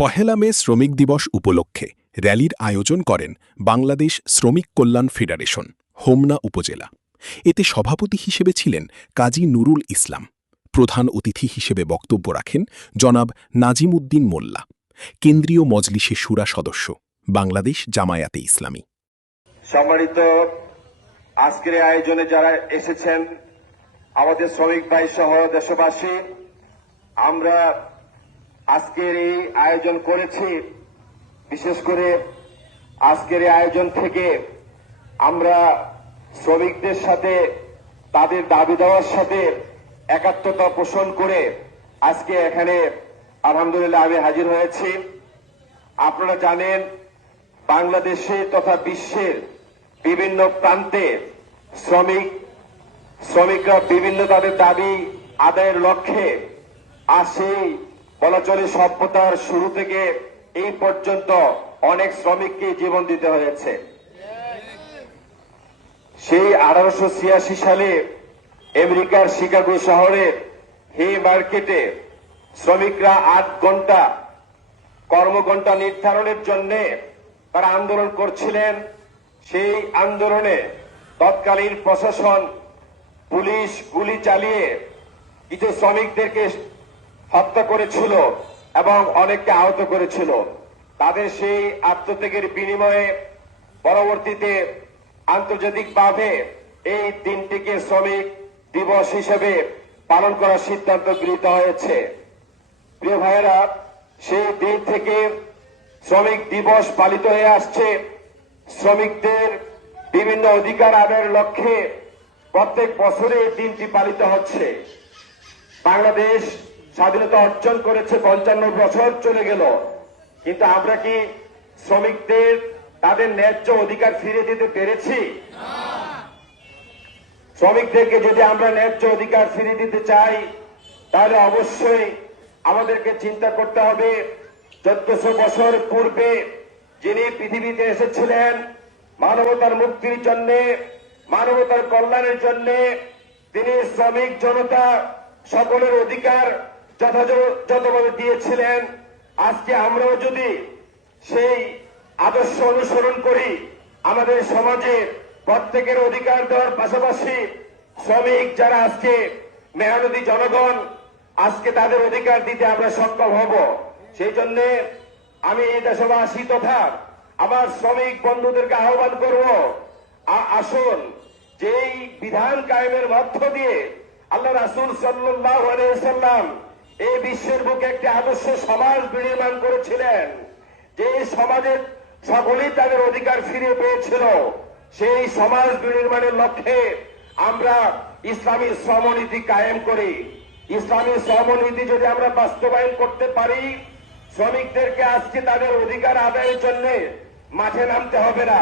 পহেলা মে শ্রমিক দিবস উপলক্ষে র্যালির আয়োজন করেন বাংলাদেশ শ্রমিক কল্যাণ ফেডারেশন, হোমনা উপজেলা। এতে সভাপতি হিসেবে ছিলেন কাজী নুরুল ইসলাম। প্রধান অতিথি হিসেবে বক্তব্য রাখেন জনাব নাজিম উদ্দিন মোল্লা, কেন্দ্রীয় মজলিসে শুরা সদস্য, বাংলাদেশ জামায়াতে ইসলামী। সম্মানিত আজকের আয়োজনে যারা এসেছেন, আমাদের শ্রমিক ভাই সহ দেশবাসী, আমরা আজকের এই আয়োজন করেছি। বিশেষ করে আজকের এই আয়োজন থেকে আমরা শ্রমিকদের সাথে তাদের দাবি দেওয়ার সাথে একাত্মতা পোষণ করে আজকে এখানে আলহামদুলিল্লাহ আমি হাজির হয়েছি। আপনারা জানেন, বাংলাদেশে তথা বিশ্বের বিভিন্ন প্রান্তে শ্রমিকরা বিভিন্ন তাদের দাবি আদায়ের লক্ষ্যে আসে। বলা চলে সভ্যতার শুরু থেকে এই পর্যন্ত অনেক শ্রমিককে জীবন দিতে হয়েছে। সেই 1886 সালে আমেরিকার শিকাগো শহরের হে মার্কেটে শ্রমিকরা 8 ঘন্টা কর্মঘণ্টা নির্ধারণের জন্য তারা আন্দোলন করছিলেন। সেই আন্দোলনে তৎকালীন প্রশাসন পুলিশ গুলি চালিয়ে কিছু শ্রমিকদেরকে হত্যা করেছিল এবং অনেককে আহত করেছিল। তাদের সেই আত্মত্যাগের বিনিময়ে পরবর্তীতে আন্তর্জাতিকভাবে এই দিনটিকে শ্রমিক দিবস হিসেবে পালন করার সিদ্ধান্ত গৃহীত হয়েছে। প্রিয় ভাইয়েরা, সেই দিন থেকে শ্রমিক দিবস পালিত হয়ে আসছে। শ্রমিকদের বিভিন্ন অধিকার আদায়ের লক্ষ্যে প্রত্যেক বছরে এই দিনটি পালিত হচ্ছে। বাংলাদেশ স্বাধীনতা অর্জন করেছে, 55 বছর চলে গেল, কিন্তু আমরা কি শ্রমিকদের তাদের ন্যায্য অধিকার ফিরে দিতে পেরেছি? শ্রমিকদেরকে যদি আমরা ন্যায্য অধিকার ফিরে দিতে চাই, তাহলে অবশ্যই আমাদেরকে চিন্তা করতে হবে 1400 বছর পূর্বে যিনি পৃথিবীতে এসেছিলেন মানবতার মুক্তির জন্য, মানবতার কল্যাণের জন্য, তিনি শ্রমিক জনতা সকলের অধিকার যথাযথভাবে দিয়েছিলেন। আজকে আমরাও যদি সেই আদর্শ অনুসরণ করি, আমাদের সমাজে প্রত্যেকের অধিকার দেওয়ার পাশাপাশি শ্রমিক যারা আজকে মেহনতি জনগণ, আজকে তাদের অধিকার দিতে আমরা সক্ষম হব। সেই জন্য আমি দেশবাসী তথা আমার শ্রমিক বন্ধুদেরকে আহ্বান করব, আসুন যেই বিধান কায়েমের মধ্য দিয়ে আল্লাহ রাসূল সাল্লাল্লাহু আলাইহি ওয়াসাল্লাম এই বিশ্বের বুকে একটি আদর্শ সমাজ বিনির্মাণ করেছিলেন, যে সমাজে সকলেই তাদের অধিকার ফিরে পেয়েছিল, সেই সমাজ বিনির্মাণের লক্ষ্যে আমরা ইসলামী শ্রমনীতি কায়েম করি। ইসলামী শ্রমনীতি যদি আমরা বাস্তবায়ন করতে পারি, শ্রমিকদেরকে আজকে তাদের অধিকার আদায়ের জন্য মাঠে নামতে হবে না।